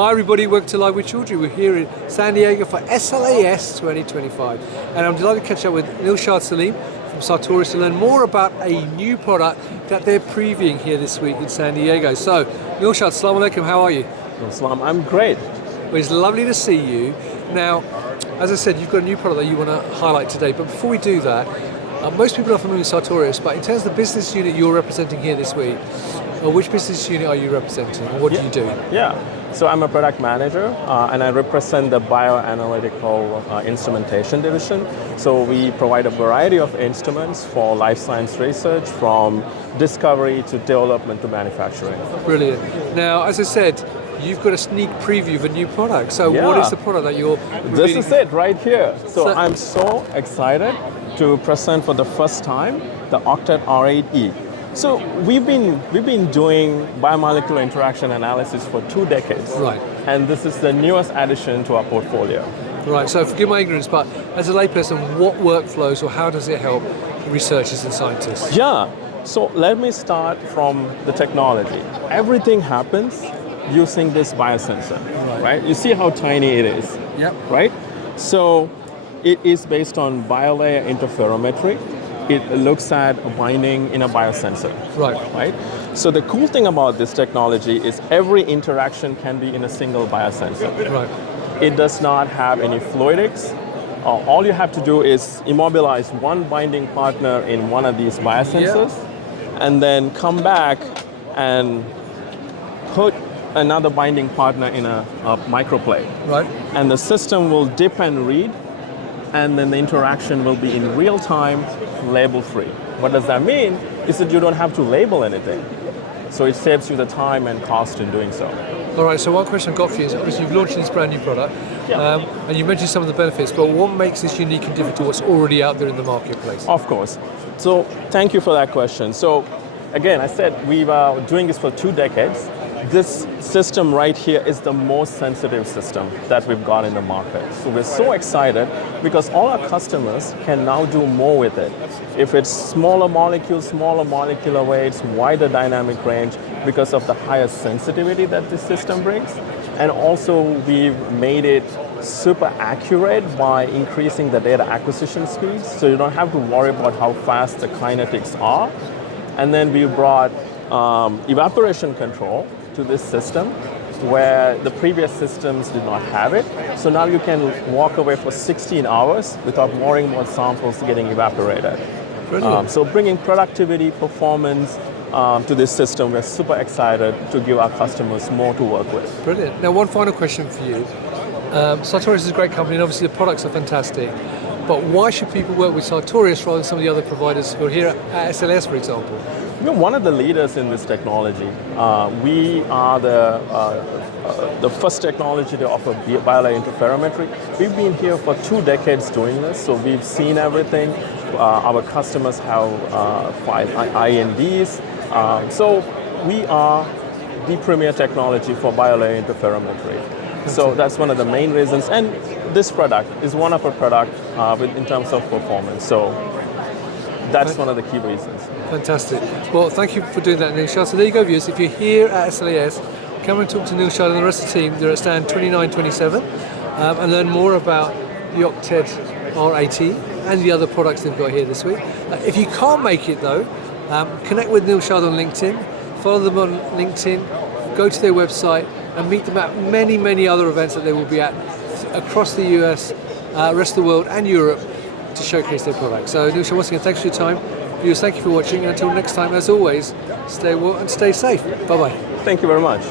Hi everybody, welcome to Live with Children. We're here in San Diego for SLAS 2025. And I'm delighted to catch up with Nilshad Salim from Sartorius to learn more about a new product that they're previewing here this week in San Diego. So, Nilshad, Assalamu alaikum, how are you? Salam, I'm great. Well, it's lovely to see you. Now, as I said, you've got a new product that you want to highlight today, but before we do that, most people are familiar with Sartorius, but in terms of the business unit you're representing here this week, which business unit are you representing, and what do you do? Yeah, so I'm a product manager, and I represent the bioanalytical instrumentation division. So we provide a variety of instruments for life science research, from discovery to development to manufacturing. Brilliant. Now, as I said, you've got a sneak preview of a new product. So what is the product that you're revealing? This is it right here. So I'm so excited to present for the first time the Octet R8E. So we've been doing biomolecular interaction analysis for 2 decades. Right. And this is the newest addition to our portfolio. Right, so forgive my ignorance, but as a layperson, what workflows or how does it help researchers and scientists? Yeah, so let me start from the technology. Everything happens using this biosensor, right? You see how tiny it is, right? So it is based on biolayer interferometry. It looks at binding in a biosensor, right? So the cool thing about this technology is every interaction can be in a single biosensor. Right. It does not have any fluidics. All you have to do is immobilize one binding partner in one of these biosensors, and then come back and put another binding partner in a microplate. Right. And the system will dip and read, and then the interaction will be in real time, label-free. What does that mean? Is that you don't have to label anything. So it saves you the time and cost in doing so. All right, so one question I've got for you is, obviously you've launched this brand new product, and you mentioned some of the benefits, but what makes this unique and different to what's already out there in the marketplace? Of course. So thank you for that question. So again, I said we were doing this for 2 decades. This system right here is the most sensitive system that we've got in the market. So we're so excited because all our customers can now do more with it. If it's smaller molecules, smaller molecular weights, wider dynamic range, because of the higher sensitivity that this system brings. And also we've made it super accurate by increasing the data acquisition speeds, so you don't have to worry about how fast the kinetics are. And then we brought evaporation control to this system, where the previous systems did not have it. So now you can walk away for 16 hours without worrying about samples getting evaporated. So bringing productivity, performance to this system, we're super excited to give our customers more to work with. Brilliant. Now, one final question for you. Sartorius is a great company, and obviously the products are fantastic. But why should people work with Sartorius rather than some of the other providers who are here at SLS, for example? We're one of the leaders in this technology. We are the first technology to offer biolayer interferometry. We've been here for 2 decades doing this, so we've seen everything. Our customers have filed INDs. So we are the premier technology for biolayer interferometry. So that's one of the main reasons. And this product is one of our products in terms of performance. So that's one of the key reasons. Fantastic. Well, thank you for doing that, Nilshad. So there you go, viewers. If you're here at SLAS, come and talk to Nilshad and the rest of the team. They're at stand 2927 and learn more about the Octet R8E and the other products they've got here this week. If you can't make it, though, connect with Nilshad on LinkedIn, follow them on LinkedIn, go to their website, and meet them at many, many other events that they will be at across the US, rest of the world, and Europe to showcase their products. So, Nilshad, once again, thanks for your time. Viewers, thank you for watching, and until next time, as always, stay well and stay safe. Bye-bye. Thank you very much.